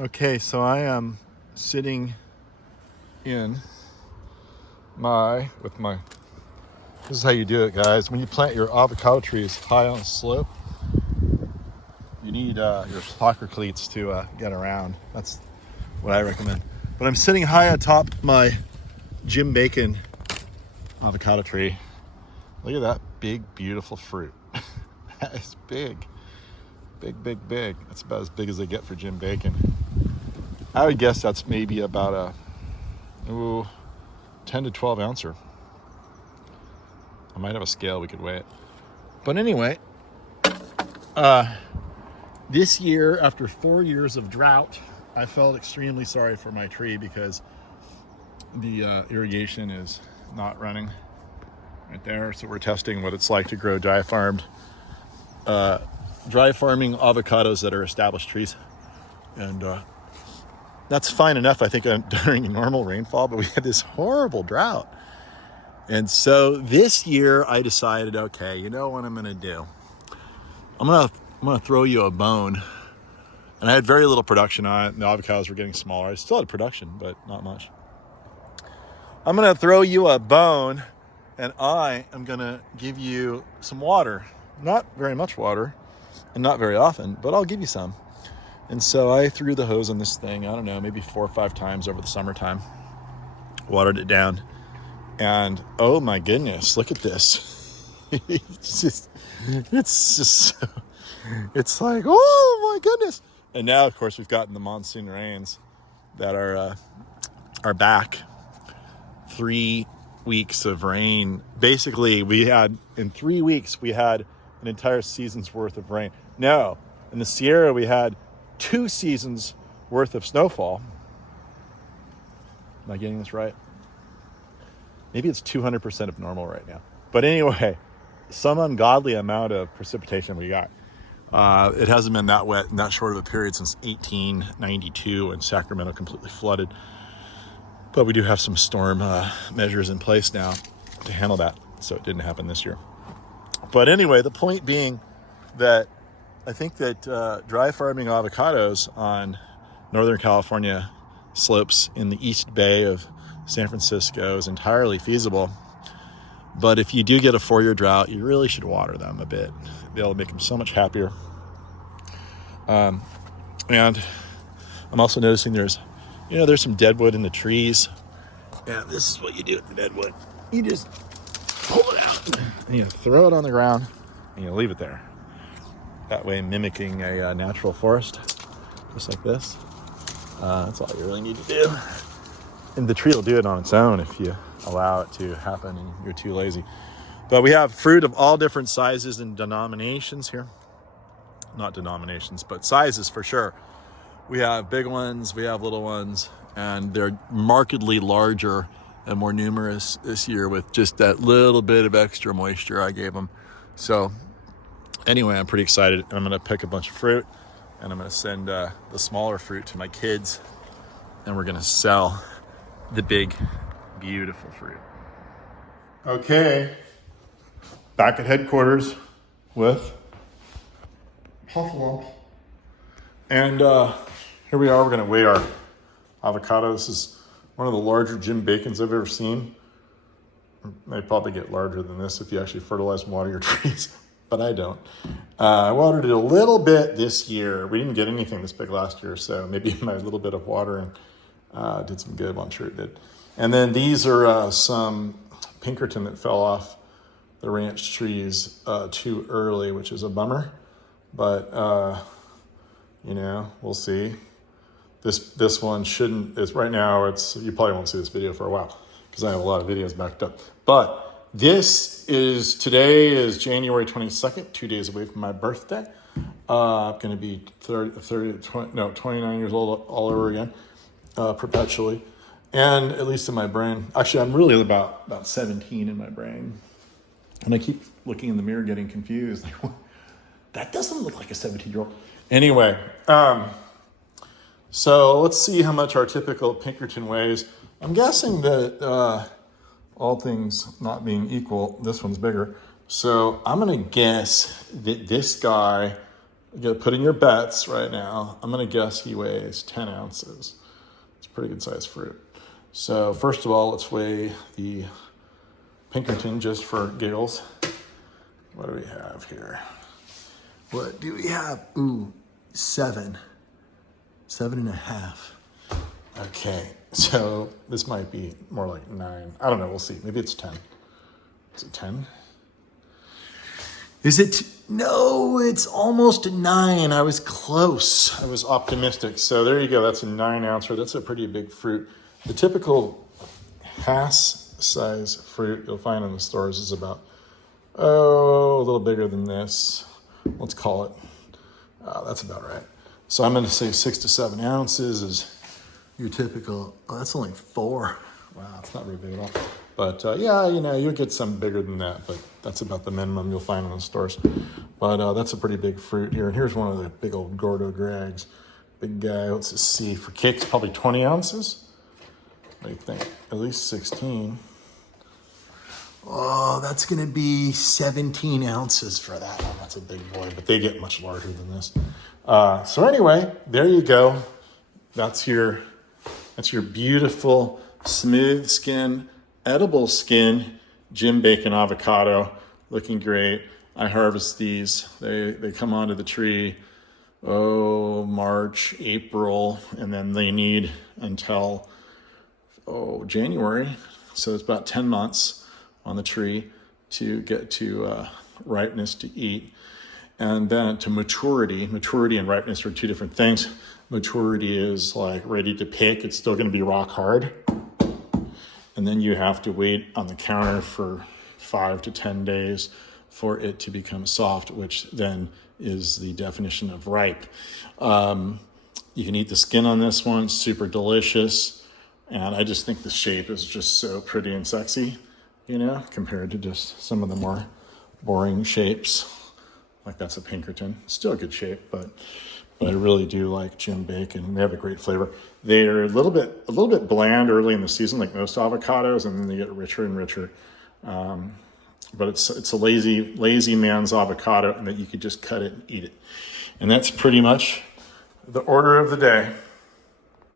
Okay, so I am sitting in this is how you do it, guys. When you plant your avocado trees high on a slope, you need your soccer cleats to get around. That's what I recommend. But I'm sitting high atop my Jim Bacon avocado tree. Look at that big, beautiful fruit. That is big. Big, big, big. That's about as big as they get for Jim Bacon. I would guess that's maybe about a 10 to 12 ouncer. I might have a scale, we could weigh it. But anyway, this year, after 4 years of drought, I felt extremely sorry for my tree because the irrigation is not running right there. So we're testing what it's like to grow dry farming avocados that are established trees. And that's fine enough, I think, during normal rainfall, but we had this horrible drought. And so this year I decided, okay, you know what I'm going to do? I'm going to throw you a bone. And I had very little production on it, and the avocados were getting smaller. I still had production, but not much. I'm going to throw you a bone, and I am going to give you some water. Not very much water, and not very often, but I'll give you some. And so I threw the hose on this thing, I don't know, maybe 4 or 5 times over the summertime. Watered it down. And oh my goodness, look at this. It's like, oh my goodness. And now, of course, we've gotten the monsoon rains that are back. 3 weeks of rain. Basically, in 3 weeks, we had an entire season's worth of rain. No, in the Sierra, we had 2 seasons worth of snowfall. Am I getting this right? Maybe it's 200% of normal right now. But anyway, some ungodly amount of precipitation we got. It hasn't been that wet and that short of a period since 1892 when Sacramento completely flooded. But we do have some storm measures in place now to handle that, so it didn't happen this year. But anyway, the point being that I think that dry farming avocados on Northern California slopes in the East Bay of San Francisco is entirely feasible. But if you do get a 4-year drought, you really should water them a bit. They'll make them so much happier. And I'm also noticing there's some deadwood in the trees. And this is what you do with the deadwood. You just pull it out and you throw it on the ground and you leave it there. That way mimicking a natural forest, just like this. That's all you really need to do. And the tree will do it on its own if you allow it to happen and you're too lazy. But we have fruit of all different sizes and denominations here. Not denominations, but sizes for sure. We have big ones, we have little ones, and they're markedly larger and more numerous this year with just that little bit of extra moisture I gave them. So anyway, I'm pretty excited. I'm going to pick a bunch of fruit, and I'm going to send the smaller fruit to my kids, and we're going to sell the big, beautiful fruit. Okay, back at headquarters with Puffalo. And here we are, we're gonna weigh our avocado. This is one of the larger Jim Bacons I've ever seen. They probably get larger than this if you actually fertilize and water your trees, but I don't. I watered it a little bit this year. We didn't get anything this big last year, so maybe my little bit of watering did some good. Well, I'm sure it did. And then these are some Pinkerton that fell off the ranch trees too early, which is a bummer. But we'll see. This one shouldn't. It's right now. You probably won't see this video for a while because I have a lot of videos backed up. But today is January 22nd, 2 days away from my birthday. I'm going to be 29 years old all over again. Perpetually, and at least in my brain. Actually, I'm really about 17 in my brain, and I keep looking in the mirror, getting confused. Like, that doesn't look like a 17-year-old. Anyway, so let's see how much our typical Pinkerton weighs. I'm guessing that all things not being equal, this one's bigger. So I'm gonna guess that this guy You got to put in your bets right now. I'm going to guess he weighs 10 ounces. It's a pretty good sized fruit. So first of all, let's weigh the Pinkerton just for giggles. What do we have here? What do we have? Ooh, 7.5. Okay, so this might be more like 9. I don't know, we'll see. Maybe it's 10. Is it 10? Is it? No, it's almost 9. I was close. I was optimistic. So there you go. That's a 9 ouncer. That's a pretty big fruit. The typical Hass size fruit you'll find in the stores is about, a little bigger than this. Let's call it. That's about right. So I'm going to say 6 to 7 ounces is your typical. Oh, that's only 4. Wow, it's not very big at all. But yeah, you'll get some bigger than that, but that's about the minimum you'll find in the stores. But that's a pretty big fruit here. And here's one of the big old Gordo Grags. Big guy, let's just see. For cakes, probably 20 ounces. What do you think? At least 16. Oh, that's going to be 17 ounces for that one. That's a big boy, but they get much larger than this. So anyway, there you go. That's your beautiful, smooth skin, edible skin, Jim Bacon avocado. Looking great. I harvest these. They come onto the tree, March, April, and then they need until, January. So it's about 10 months on the tree to get to ripeness to eat. And then to maturity. Maturity and ripeness are two different things. Maturity is like ready to pick. It's still going to be rock hard. And then you have to wait on the counter for 5 to 10 days for it to become soft, which then is the definition of ripe. You can eat the skin on this one, super delicious. And I just think the shape is just so pretty and sexy, compared to just some of the more boring shapes. Like that's a Pinkerton. Still a good shape, but I really do like Jim Bacon. They have a great flavor. They're a little bit bland early in the season, like most avocados, and then they get richer and richer. But it's a lazy man's avocado, and that you could just cut it and eat it. And that's pretty much the order of the day.